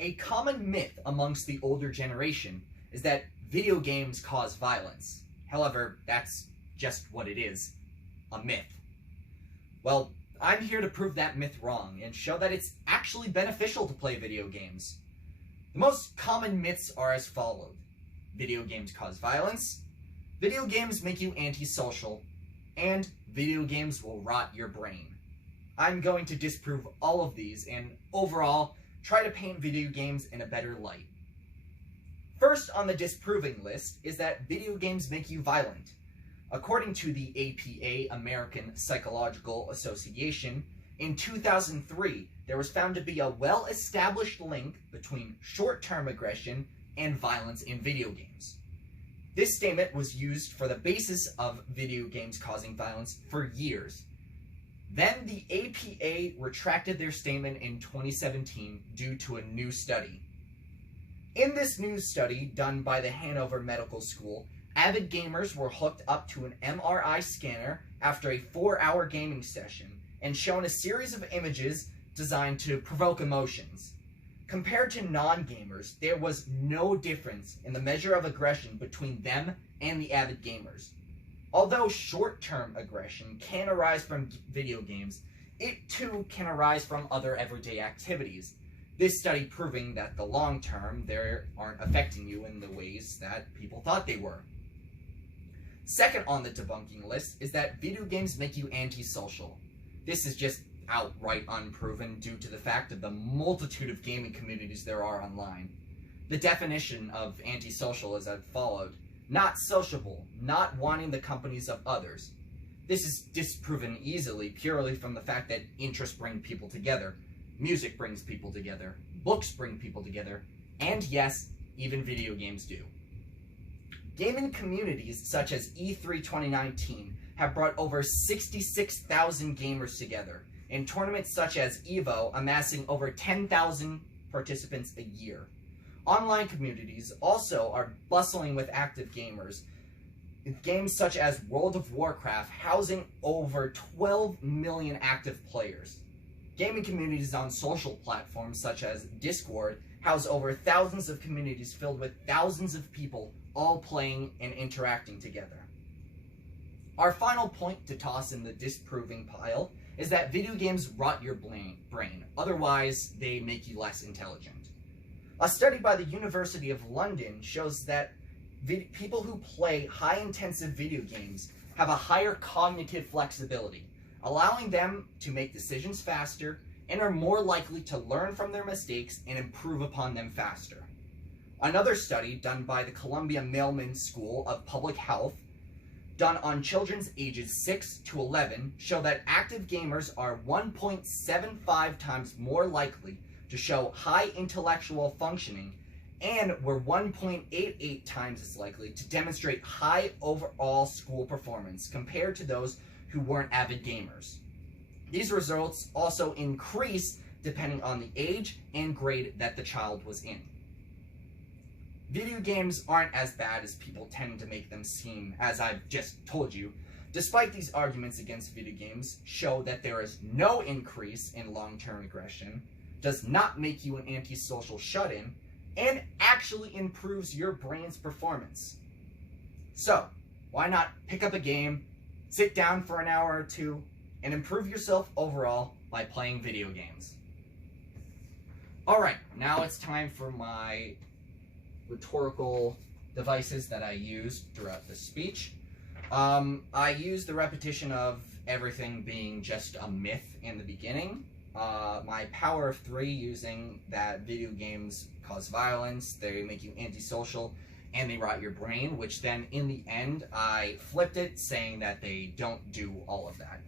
A common myth amongst the older generation is that video games cause violence. However, that's just what it is, a myth. Well, I'm here to prove that myth wrong and show that it's actually beneficial to play video games. The most common myths are as follows. Video games cause violence, video games make you antisocial, and video games will rot your brain. I'm going to disprove all of these and overall try to paint video games in a better light. First on the disproving list is that video games make you violent. According to the APA, American Psychological Association, in 2003, there was found to be a well-established link between short-term aggression and violence in video games. This statement was used for the basis of video games causing violence for years. Then the APA retracted their statement in 2017 due to a new study. In this new study done by the Hanover Medical School, avid gamers were hooked up to an MRI scanner after a 4-hour gaming session and shown a series of images designed to provoke emotions. Compared to non-gamers, there was no difference in the measure of aggression between them and the avid gamers. Although short-term aggression can arise from video games, it too can arise from other everyday activities. This study proving that the long-term, they aren't affecting you in the ways that people thought they were. Second on the debunking list is that video games make you antisocial. This is just outright unproven due to the fact of the multitude of gaming communities there are online. The definition of antisocial is as followed: not sociable, not wanting the companies of others. This is disproven easily purely from the fact that interests bring people together, music brings people together, books bring people together, and yes, even video games do. Gaming communities such as E3 2019 have brought over 66,000 gamers together, in tournaments such as EVO amassing over 10,000 participants a year. Online communities also are bustling with active gamers, with games such as World of Warcraft housing over 12 million active players. Gaming communities on social platforms such as Discord house over thousands of communities filled with thousands of people all playing and interacting together. Our final point to toss in the disproving pile is that video games rot your brain, otherwise they make you less intelligent. A study by the University of London shows that people who play high-intensive video games have a higher cognitive flexibility, allowing them to make decisions faster and are more likely to learn from their mistakes and improve upon them faster. Another study done by the Columbia Mailman School of Public Health, done on children's ages 6 to 11, show that active gamers are 1.75 times more likely to show high intellectual functioning and were 1.88 times as likely to demonstrate high overall school performance compared to those who weren't avid gamers. These results also increase depending on the age and grade that the child was in. Video games aren't as bad as people tend to make them seem, as I've just told you. Despite these arguments against video games show that there is no increase in long-term aggression, does not make you an antisocial shut-in, and actually improves your brain's performance. So, why not pick up a game, sit down for an hour or two, and improve yourself overall by playing video games? Alright, now it's time for my rhetorical devices that I used throughout the speech. I used the repetition of everything being just a myth in the beginning. My power of 3 using that video games cause violence, they make you antisocial, and they rot your brain, which then in the end I flipped it saying that they don't do all of that.